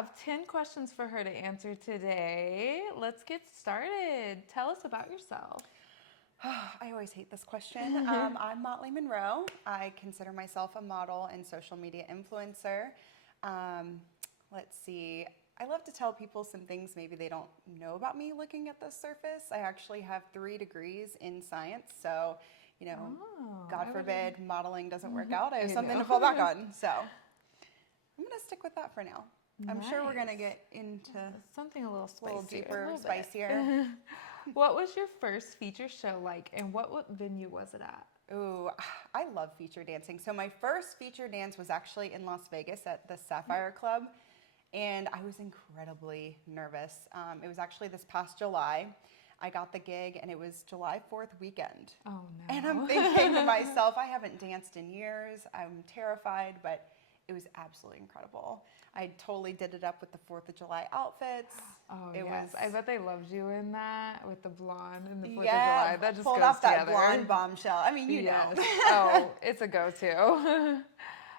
have 10 questions for her to answer today. Let's get started. Tell us about yourself. I always hate this question. I'm Motley Monroe. I consider myself a model and social media influencer. Let's see. I love to tell people some things maybe they don't know about me looking at the surface. I actually have 3 degrees in science, so, God forbid modeling doesn't work out. I have something to fall back on. So I'm going to stick with that for now. I'm sure we're going to get into something a little deeper, spicier. What was your first feature show like, and what venue was it at? Ooh, I love feature dancing. So my first feature dance was actually in Las Vegas at the Sapphire Club, and I was incredibly nervous. It was actually this past July. I got the gig, and it was July 4th weekend. Oh, no. And I'm thinking to myself, I haven't danced in years. I'm terrified, but it was absolutely incredible. I totally did it up with the 4th of July outfits. Oh, yes. I bet they loved you in that with the blonde and the 4th of Yeah, July. That just pulled goes off that together. blonde bombshell. I mean, you know. Oh, it's a go-to.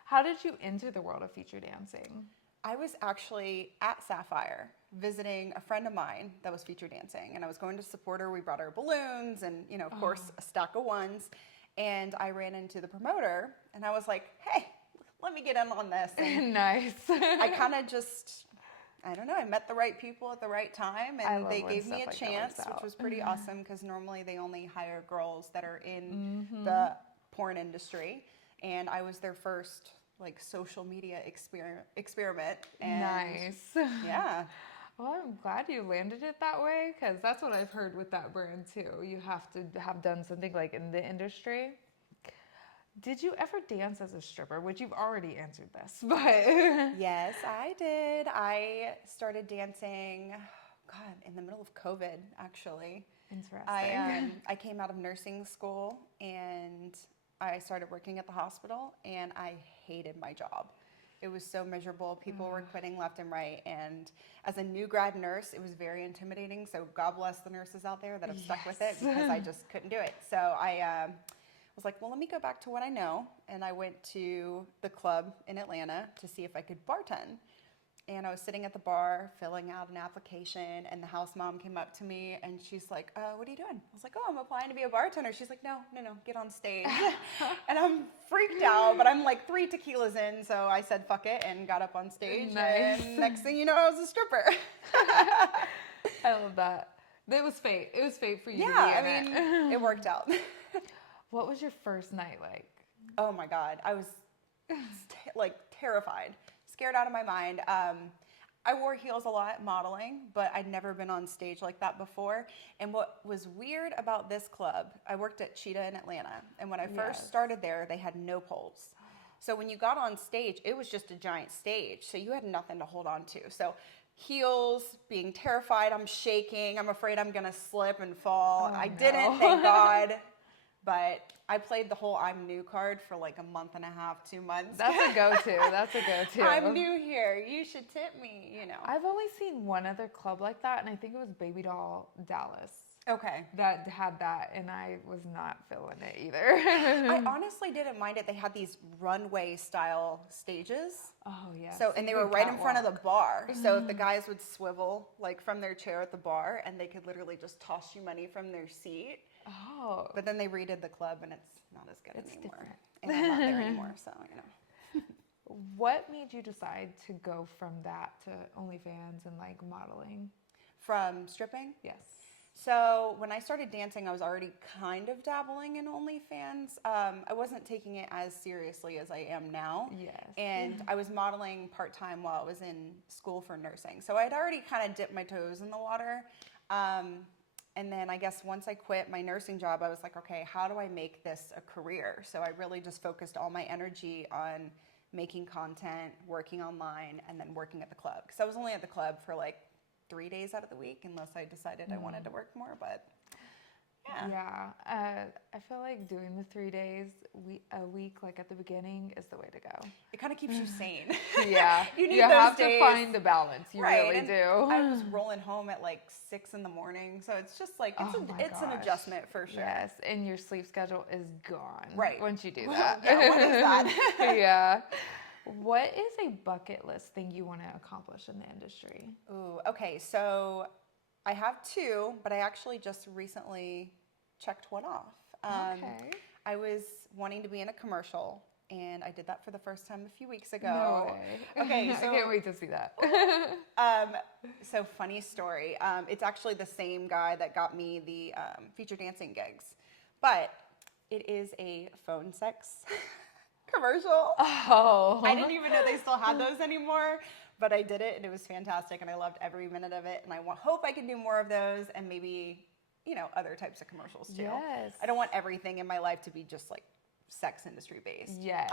How did you enter the world of feature dancing? I was actually at Sapphire visiting a friend of mine that was feature dancing, and I was going to support her. We brought her balloons and, of course, a stack of ones. And I ran into the promoter, and I was like, hey, let me get in on this. And nice. I kind of just, I don't know, I met the right people at the right time, and they gave me a chance, which was pretty awesome because normally they only hire girls that are in the porn industry. And I was their first social media experiment. And nice. Yeah. Well, I'm glad you landed it that way because that's what I've heard with that brand too. You have to have done something in the industry. Did you ever dance as a stripper? Which you've already answered this, but yes, I did. I started dancing, in the middle of COVID, actually. Interesting. I came out of nursing school and I started working at the hospital, and I hated my job. It was so miserable. People were quitting left and right, and as a new grad nurse, it was very intimidating. So God bless the nurses out there that have stuck with it because I just couldn't do it. So I was like, well, let me go back to what I know. And I went to the club in Atlanta to see if I could bartend. And I was sitting at the bar filling out an application, and the house mom came up to me and she's like, what are you doing? I was like, oh, I'm applying to be a bartender. She's like, no, get on stage. And I'm freaked out, but I'm 3 tequilas in. So I said, fuck it, and got up on stage. Nice. And next thing you know, I was a stripper. I love that. It was fate. It was fate for you to be in it. It worked out. What was your first night like? Oh my God. I was terrified, scared out of my mind. I wore heels a lot modeling, but I'd never been on stage like that before. And what was weird about this club, I worked at Cheetah in Atlanta. And when I first started there, they had no poles. So when you got on stage, it was just a giant stage. So you had nothing to hold on to. So heels, being terrified, I'm shaking. I'm afraid I'm going to slip and fall. I didn't, thank God. But I played the whole I'm new card for a month and a half, 2 months. That's a go-to. I'm new here. You should tip me, I've only seen one other club like that, and I think it was Baby Doll Dallas. Okay. That had that, and I was not feeling it either. I honestly didn't mind it. They had these runway-style stages. Oh, yeah. So, and they were right in front of the bar. So if the guys would swivel, from their chair at the bar, and they could literally just toss you money from their seat. Oh. But then they redid the club, and it's not as good anymore. Different. And I'm not there anymore, so, What made you decide to go from that to OnlyFans and modeling? From stripping? Yes. So when I started dancing, I was already kind of dabbling in OnlyFans. I wasn't taking it as seriously as I am now. Yes. And I was modeling part-time while I was in school for nursing. So I'd already kind of dipped my toes in the water. And then I guess once I quit my nursing job, I was like, okay, how do I make this a career? So I really just focused all my energy on making content, working online, and then working at the club. Because I was only at the club for 3 days out of the week, unless I decided I wanted to work more, but yeah. I feel like doing the 3 days a week, at the beginning, is the way to go. It kind of keeps you sane. Yeah. You need you those have days. to find the balance. You really and do. I was rolling home at 6 in the morning, so it's just it's an adjustment for sure. Yes, and your sleep schedule is gone. Right. Once you do that. Yeah, what is that? Yeah. What is a bucket list thing you want to accomplish in the industry? Ooh, okay. So I have two, but I actually just recently checked one off. Okay. I was wanting to be in a commercial, and I did that for the first time a few weeks ago. No way. Okay, I so can't wait to see that. so funny story. It's actually the same guy that got me the feature dancing gigs, but it is a phone sex commercial. Oh. I didn't even know they still had those anymore, but I did it, and it was fantastic, and I loved every minute of it. And I hope I can do more of those, and maybe other types of commercials too. Yes. I don't want everything in my life to be just like sex industry based. Yes.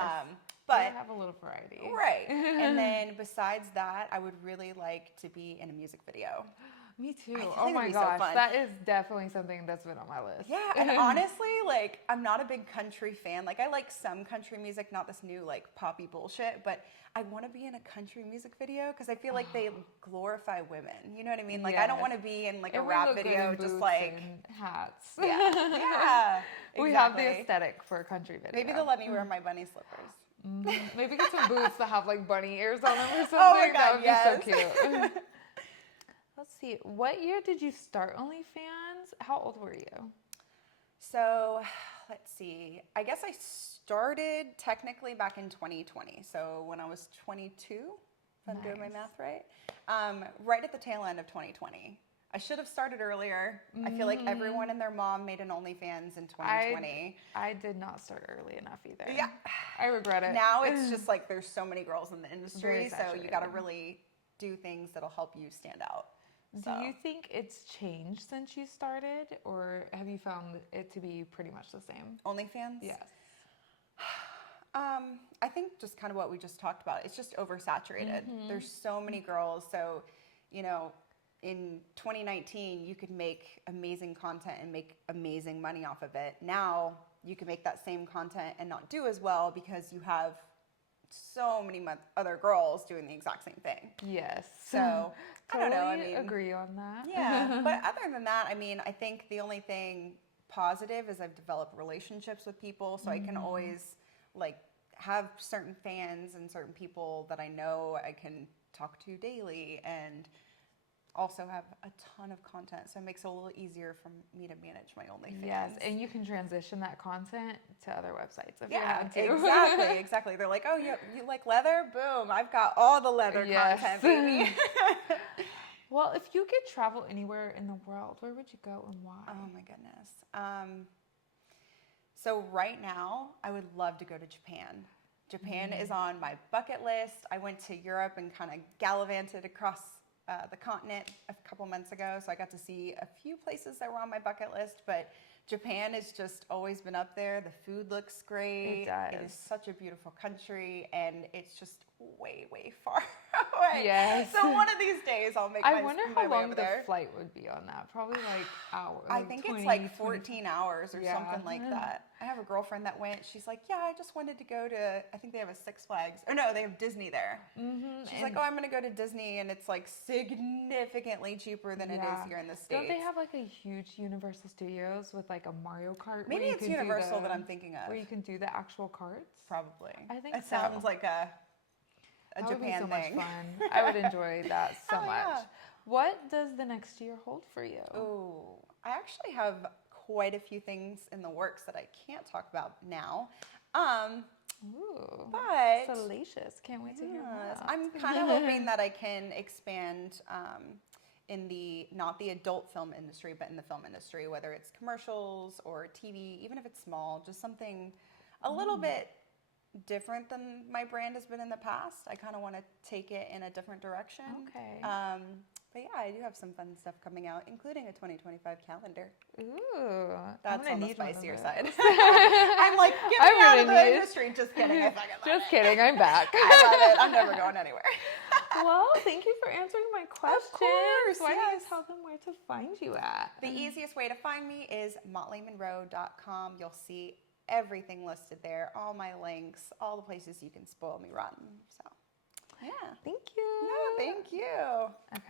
But you have a little variety. right. And then besides that, I would really like to be in a music video. Me too. I think Oh it'd my be so gosh. fun. That is definitely something that's been on my list. Yeah, and honestly, like, I'm not a big country fan. Like, I like some country music, not this new, like, poppy bullshit, but I want to be in a country music video because I feel like they glorify women. You know what I mean? Like, I don't Yes. want to be in, like, It a would rap look good video in just, boots like, and hats. yeah, yeah, We have the exactly. aesthetic for a country video. Maybe they'll let me wear my bunny slippers. Maybe get some boots that have like bunny ears on them or something. Oh my That God, would yes. be so cute. Let's see. What year did you start OnlyFans? How old were you? So, let's see. I guess I started technically back in 2020. So, when I was 22, if I'm doing my Nice. math right, right at the tail end of 2020. I should have started earlier. I feel like everyone and their mom made an OnlyFans in 2020. I did not start early enough either. Yeah. I regret it. Now it's just like there's so many girls in the industry, Very so you got to saturated. really do things that'll help you stand out. Do So. you think it's changed since you started, or have you found it to be pretty much the same? OnlyFans? Yes. I think just kind of what we just talked about. It's just oversaturated. There's so many girls. So, in 2019, you could make amazing content and make amazing money off of it. Now, you can make that same content and not do as well because you have so many other girls doing the exact same thing. Yes. So, I don't know. I Totally mean, agree on that. yeah. But other than that, I mean, I think the only thing positive is I've developed relationships with people, so I can always like have certain fans and certain people that I know I can talk to daily, and also have a ton of content, so it makes it a little easier for me to manage my OnlyFans. Yes, and you can transition that content to other websites if you Yeah, want to. exactly. They're like, oh, you like leather? Boom, I've got all the leather Yes. content, baby. Well, if you could travel anywhere in the world, where would you go and why? Oh my goodness. So right now, I would love to go to Japan. Japan is on my bucket list. I went to Europe and kind of gallivanted across the continent a couple months ago, so I got to see a few places that were on my bucket list, but Japan has just always been up there. The food looks great. It does. It is such a beautiful country, and it's just way, way far away. Yes. So one of these days I'll make I my wonder my how way long over the there. flight would be on that. Probably like hours. I think it's 20, like 20. 14 hours or Yeah. something like that. I have a girlfriend that went. She's like, yeah, I just wanted to go to, I think they have a Six Flags. Or no, they have Disney there. She's like, oh, I'm going to go to Disney, and it's like significantly cheaper than it is here in the States. Don't they have like a huge Universal Studios with like a Mario Kart? Maybe where you it's can do Universal the- that I'm thinking of. Where you can do the actual carts? Probably. I think it so. sounds like a That would be Japan so thing. much fun. I would enjoy that so Hell much. yeah. What does the next year hold for you? Oh, I actually have quite a few things in the works that I can't talk about now. Ooh, But salacious. Can't wait to hear yes, that. I'm kind of hoping that I can expand in not the adult film industry, but in the film industry, whether it's commercials or TV, even if it's small, just something a little bit different than my brand has been in the past. I kind of want to take it in a different direction. Okay. But yeah, I do have some fun stuff coming out, including a 2025 calendar. Ooh, That's I'm on the need one of spicier those. side. I'm like, get me out of gonna the need- industry. Just kidding. I fucking love Just it. kidding. I'm back. I love it. I'm never going anywhere. Well, thank you for answering my questions. course, Why don't you yes. tell them where to find you at? The easiest way to find me is motleymonroe.com. You'll see everything listed there, all my links, all the places you can spoil me rotten. So, yeah. Thank you. No, thank you. Okay.